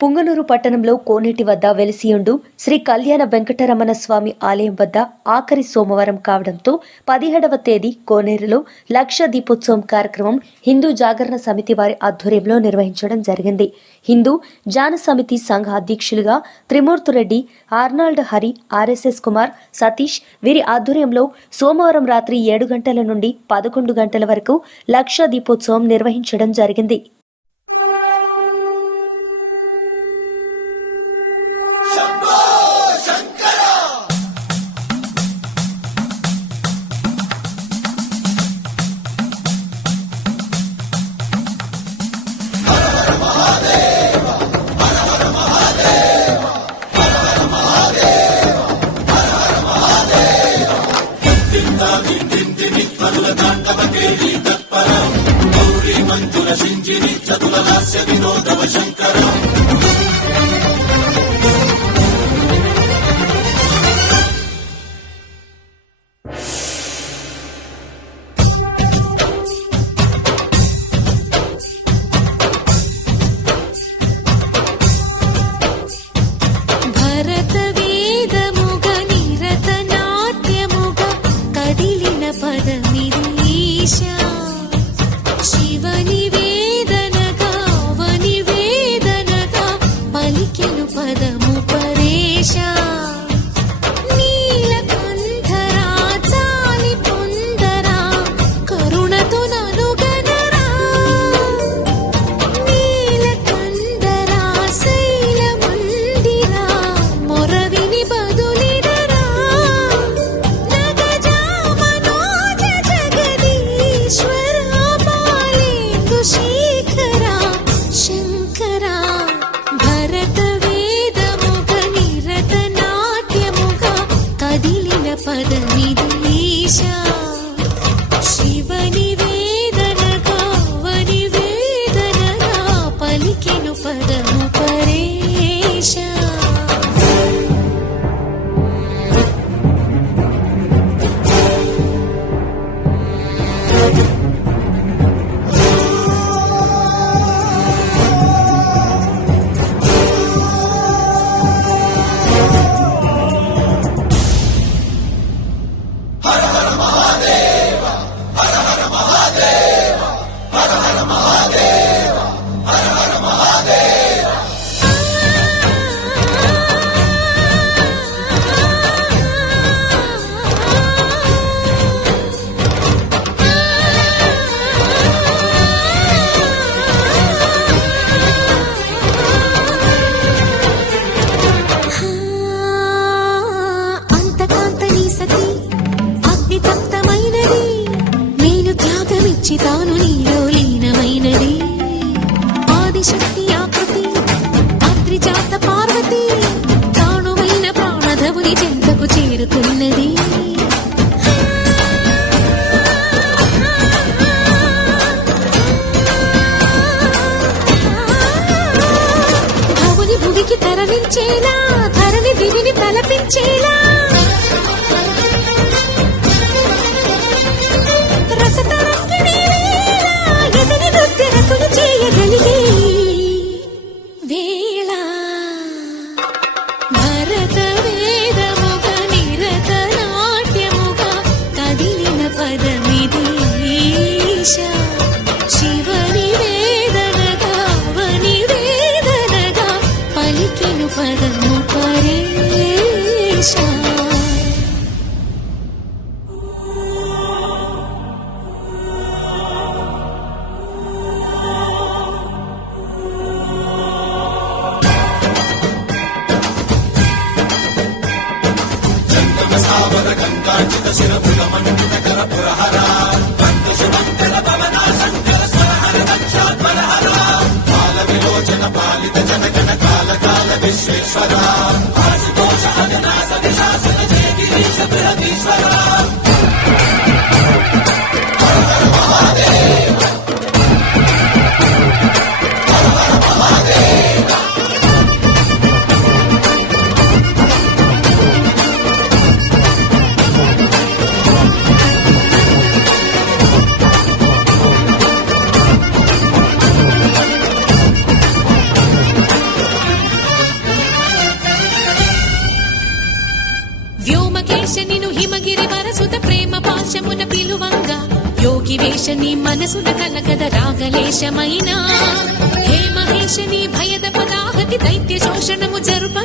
పుంగనూరు పట్టణంలో కోనేటి వద్ద వెలిసియుండు శ్రీ కళ్యాణ వెంకటరమణ స్వామి ఆలయం వద్ద ఆఖరి సోమవారం కావడంతో 17వ తేదీ కోనేరులో లక్ష దీపోత్సవం కార్యక్రమం హిందూ జాగరణ సమితి వారి ఆధ్వర్యంలో నిర్వహించడం జరిగింది. హిందూ జాన సమితి సంఘ అధ్యక్షులుగా త్రిమూర్తిరెడ్డి, ఆర్నాల్డ్ హరి, ఆర్ఎస్ఎస్ కుమార్, సతీష్ వీరి ఆధ్వర్యంలో సోమవారం రాత్రి 7 గంటల నుండి 11 గంటల వరకు లక్ష దీపోత్సవం నిర్వహించడం జరిగింది. తాను నీలో లీనమైనది ఆదిశక్తి ఆకృతి అత్రిజాత పార్వతి తానువైన ప్రాణధవుని చెంతకు చేరుతున్నది. భవుని భువికి తరలించేలా ధరణి దివిని తలపించేలా చేయగలిగే వేళ భరత వేదముగ నిరత నాట్యముగ కదిలిన పదమిది శివని వేదనగా వని వేదనగా పలికెను పదము పరేశ. వ్యోమకేశ నిను హిమగిరి వరసుత ప్రేమ పాశమున పిలువంగా యోగి వేషని మనసున కలకద రాగలేశమైనా హే మహేశని భయద పదాహతి దైత్య శోషణము జరుపంగా